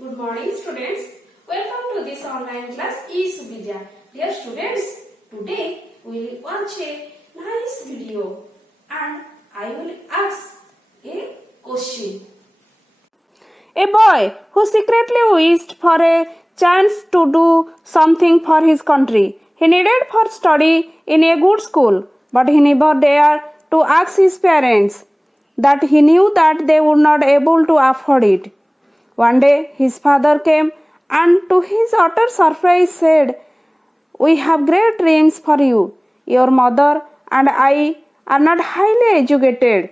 Good morning students. Welcome to this online class eSuvidya. Dear students, today we will watch a nice video and I will ask a question. A boy who secretly wished for a chance to do something for his country. He needed for study in a good school, but he never dared to ask his parents that he knew that they would not able to afford it. One day his father came and to his utter surprise said, "We have great dreams for you. Your mother and I are not highly educated.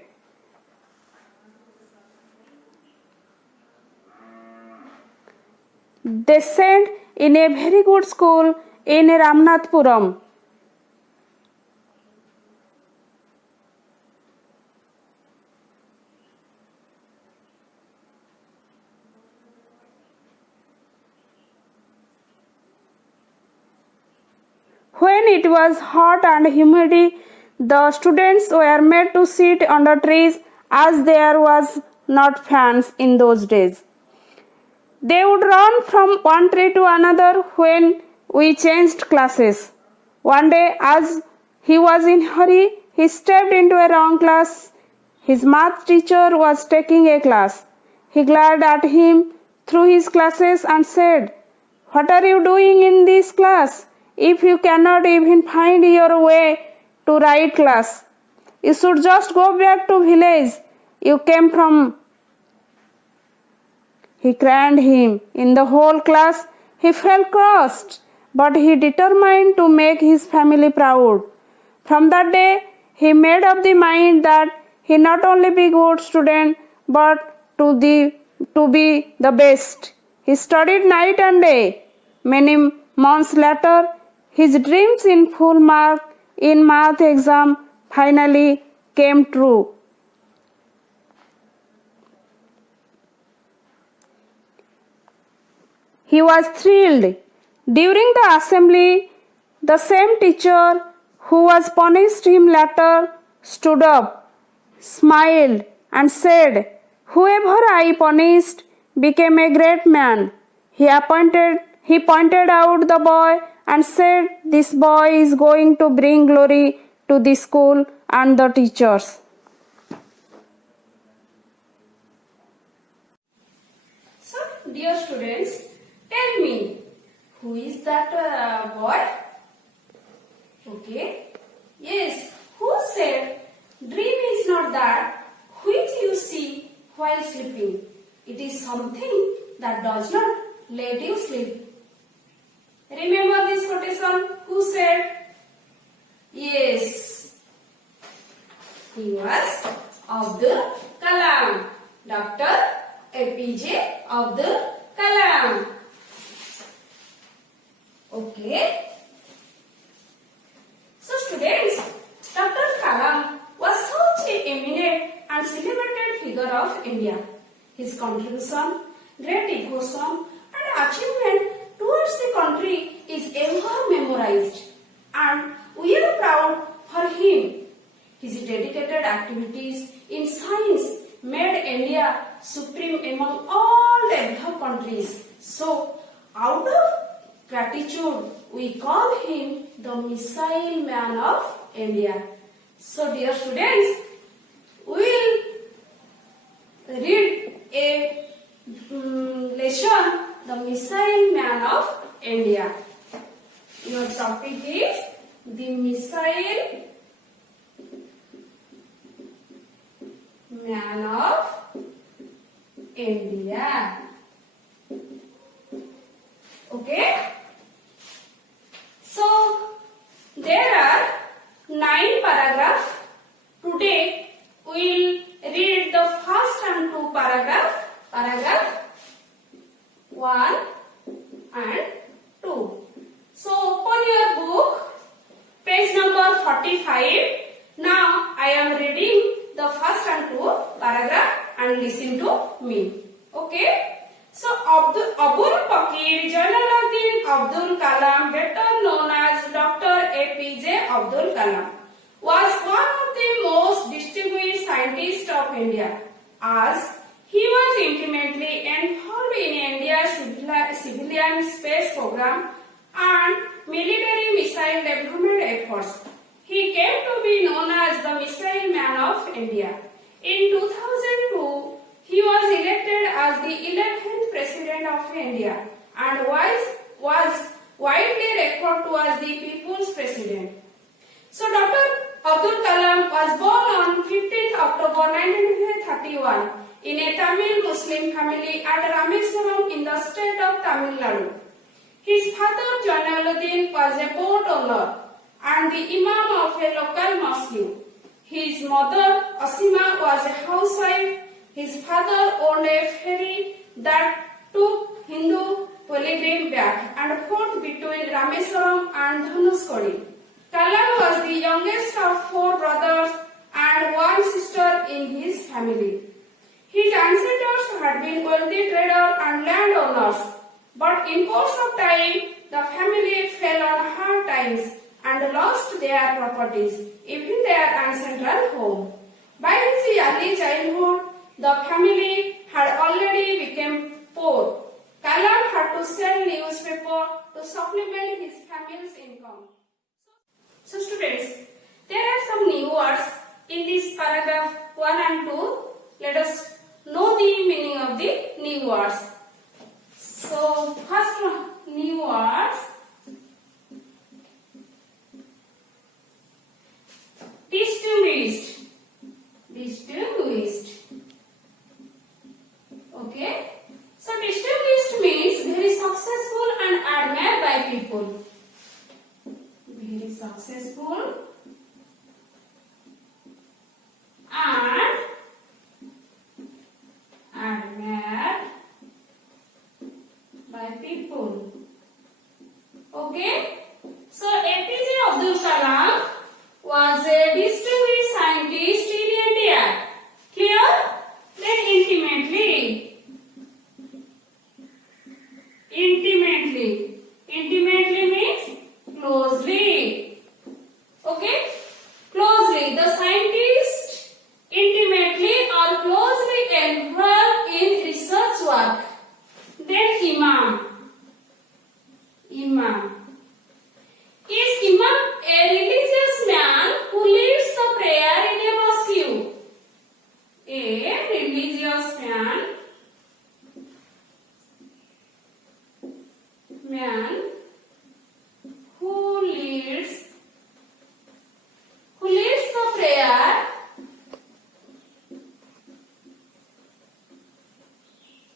They sent in a very good school in Ramnathpuram. When it was hot and humid, the students were made to sit under trees as there was not fans in those days. They would run from one tree to another when we changed classes. One day, as he was in hurry, he stepped into a wrong class. His math teacher was taking a class. He glared at him through his glasses and said, "What are you doing in this class? If you cannot even find your way to right class, you should just go back to village you came from." He canned him. In the whole class, he felt crushed, but he determined to make his family proud. From that day, he made up the mind that he not only be good student, but to be the best. He studied night and day. Many months later, his dreams in full mark in math exam finally came true. He was thrilled. During the assembly, the same teacher who was punished him later stood up, smiled, and said, "Whoever I punished became a great man." He pointed out the boy and said, "This boy is going to bring glory to the school and the teachers." So, dear students, tell me, who is that boy? Okay. Yes, who said dream is not that which you see while sleeping. It is something that does not let you sleep. Remember this quotation? Who said? Yes, he was Abdul Kalam. Dr. APJ Abdul Kalam. Okay. So students, Dr. Kalam was such an eminent and celebrated figure of India. His contribution, great devotion and achievement towards the country is ever memorized, and we are proud for him. His dedicated activities in science made India supreme among all the above countries. So, out of gratitude, we call him the Missile Man of India. So, dear students, we will read a lesson, The Missile Man of India. Your topic is the Missile Man of India. Okay. So, there are 9 paragraphs. Today, we will read the first and 2 paragraphs. Paragraph 1 and 2. So open your book, page number 45. Now I am reading the first and 2 paragraph and listen to me. Okay. So Abul Pakir Jalaluddin Abdul Kalam, better known as Dr. APJ Abdul Kalam, was one of the most distinguished scientists of India. As He was intimately involved in India's civilian space program and military missile development efforts. He came to be known as the Missile Man of India. In 2002, he was elected as the 11th President of India and was widely referred to as the People's President. So Dr. Abdul Kalam was born on 15th October 1931 in a Tamil Muslim family at Rameswaram in the state of Tamil Nadu. His father Jalaluddin was a boat owner and the imam of a local mosque. His mother Asima was a housewife. His father owned a ferry that took Hindu pilgrims back and forth between Rameswaram and Dhanushkodi. Kalam was the youngest of 4 brothers and 1 sister in his family. His ancestors had been wealthy traders and landowners, but in course of time, the family fell on hard times and lost their properties, even their ancestral home. By his early childhood, the family had already become poor. Kalam had to sell newspaper to supplement his family's income. So students, there are some new words in this paragraph 1 and 2. Let us know the meaning of the new words. So first new words, distinguished. Okay. So distinguished means very successful and admired by people. Very successful and admired by people. Okay. So APJ Abdul Kalam was a distinguished scientist in India. Clear? Then intimately. Intimately means closely. Okay? Closely. The scientist intimately or closely involved in research work. Then Imam. Is Imam a religious man who leads the prayer in a mosque? A religious man who leads the prayer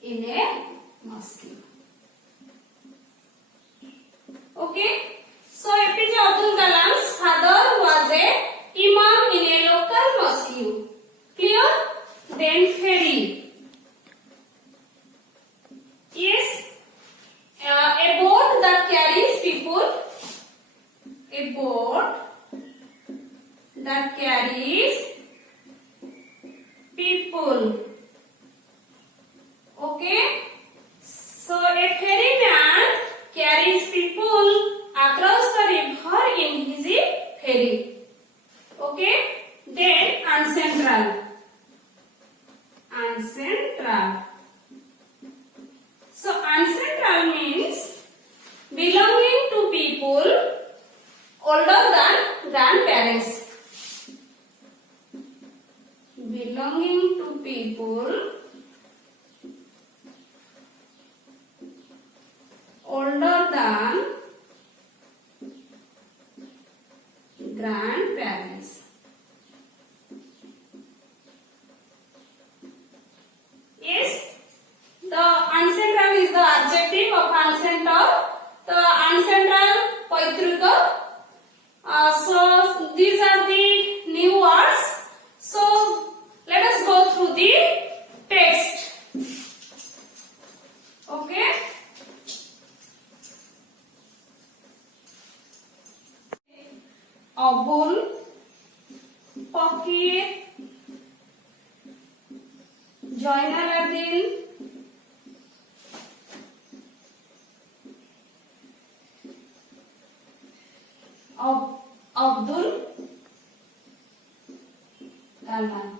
in a mosque. Okay. So APJ Abdul Kalam's father was a imam in a local mosque. Clear? Then ferry. Yes. A boat that carries people. A boat that carries people. Okay. So a ferryman carries people across the river in his ferry. Okay. Then ancestral. So ancestral means belonging to people older than grandparents. Belonging to people older than grandparents. Yes, the ancestral is the adjective of ancestor. The ancestral Paitruka. So these are the new words. So let us go through the text. Okay. Abul Fakir Jainaluddin Abdul Kalam.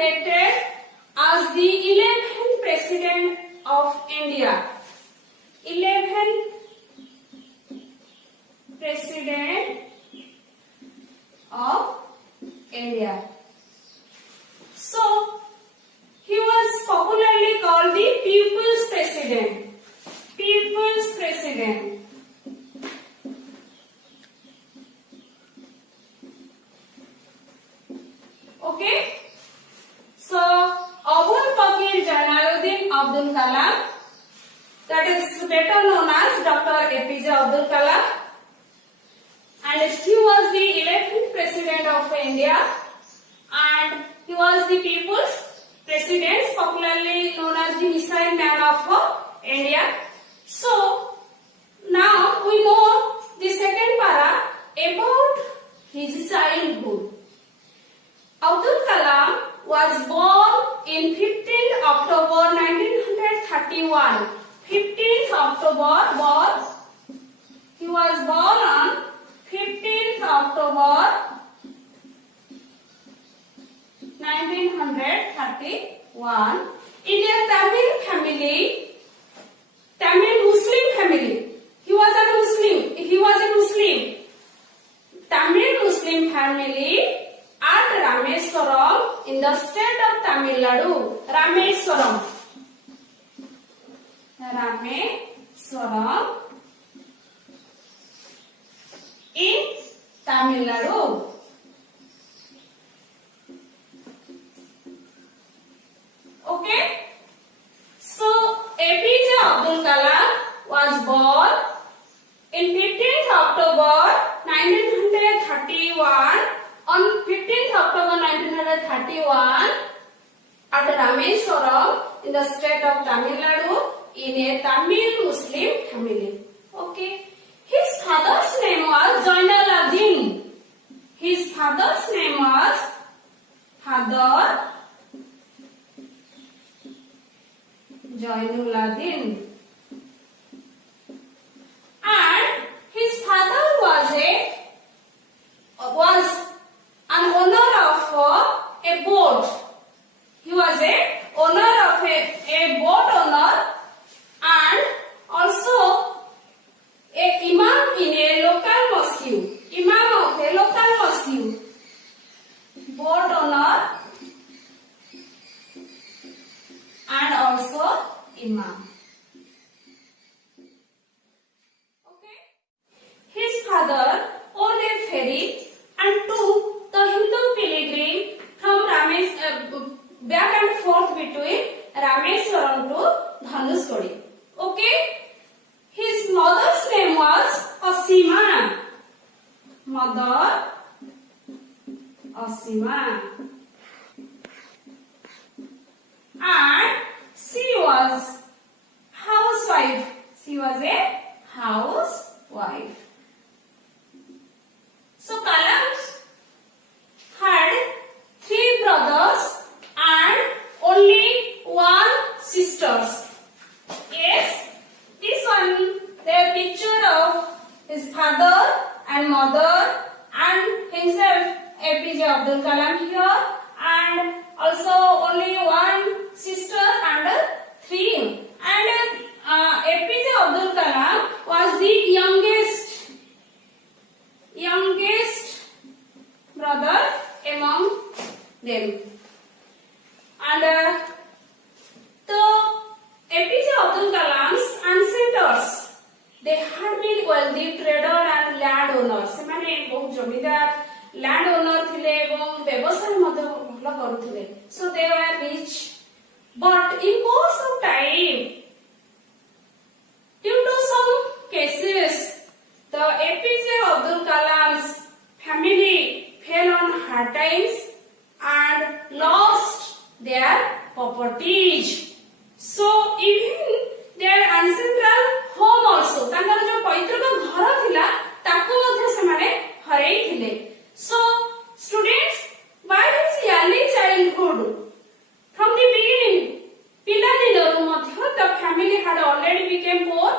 elected as the 11th President of India. 11th President of India. So, he was popularly called the People's President. People's President. Okay. So, Abul Pakir Jainuddin Abdul Kalam, that is better known as Dr. APJ Abdul Kalam, and he was the 11th President of India, and he was the People's President, popularly known as the Missile Man of India. So, now we know the second para about his childhood. Abdul Kalam was born in 15th October 1931. 15th October born. He was born on 15th October 1931 in a Tamil family. Tamil Muslim family. He was a Muslim. Tamil Muslim family at Rameswaram in the state of Tamil Nadu. Rameswaram in Tamil Nadu. Okay. So, APJ Abdul Kalam was born in 15th October 1931. On 15th October 1931 at Rameswaram in the state of Tamil Nadu in a Tamil Muslim family. Okay. His father's name was Jainuddin. His father's name was Jainuddin. And his father was an owner of a boat. He was a owner of a boat owner and also a imam in a local mosque. Imam of a local mosque. Boat owner and also imam. Okay. His father owned a ferry and took the Hindu pilgrim from back and forth between Rameswaram to Dhanushkodi. Okay. His mother's name was Asima. Mother Asima. And she was housewife. She was a housewife. So Kalams had 3 brothers and only 1 sisters. Yes, this one, the picture of his father and mother and himself, APJ Abdul Kalam here, and also only 1 sister and 3. And APJ Abdul Kalam was the youngest brother among them. And the APJ Abdul Kalam's ancestors, they had been wealthy trader and landowner. ସେମାନେ ବହୁତ ଜମିଦାର landowner ଥିଲେ ଏବଂ ବ୍ୟବସାୟ ମଧ୍ୟ ଭଲ କରୁଥିଲେ. So they were rich. But in course of time, due to some cases, the APJ Abdul Kalam's family fell on hard times and lost their properties. So even their ancestral home also, ତାଙ୍କର जो ପୈତୃକ ଘର ଥିଲା ତାକୁ ମଧ୍ୟ ସେମାନେ ହରେଇଥିଲେ. So students, by his early childhood, from the beginning, ପିଲାଦିନରୁ ମଧ୍ୟ the family had already became poor.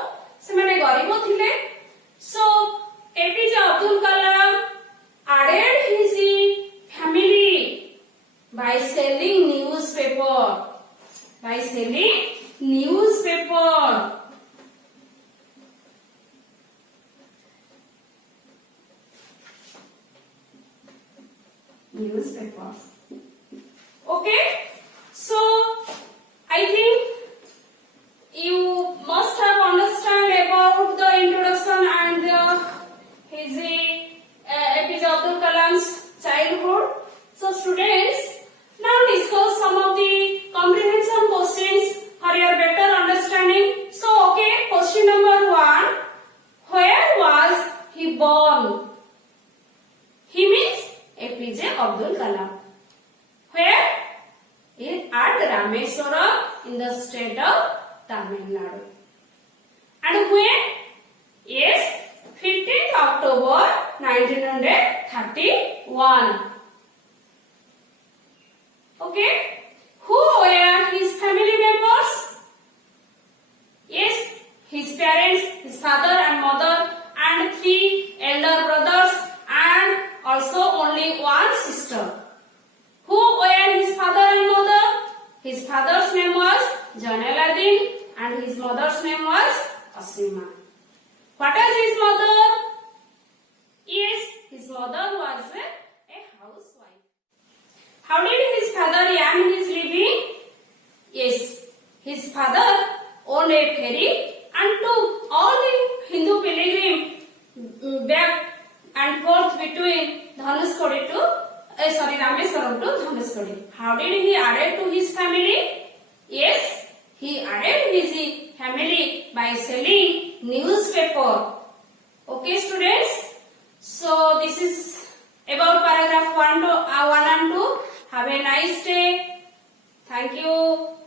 ସେମାନେ ଗରିବ ଥିଲେ. So APJ Abdul Kalam added his family by selling newspaper. By selling newspaper. Newspaper. Okay, so I think you must have understand about the introduction and his APJ Abdul Kalam's childhood. So students, now discuss some of the comprehension questions for your better understanding. So okay, question number 1. Where was he born? He means APJ Abdul Kalam. Where? At Rameswaram in the state of Tamil Nadu. And when? Yes, 15th October 1931. Okay. Who were his family members? Yes, his parents, his father and mother, and 3 elder brothers, and also only one sister. Who were his father and mother? His father's name was Jainuddin and his mother's name was Asima. What is his mother? Yes, his mother was a housewife. How did his father earn his living? Yes, his father owned a ferry and took all the Hindu pilgrims back and forth between Dhanushkodi to Rameswaram to Dhanushkodi. How did he add to his family? Yes, he added his family by selling newspaper. Okay, students. So this is about paragraph 1 and 2. Have a nice day. Thank you.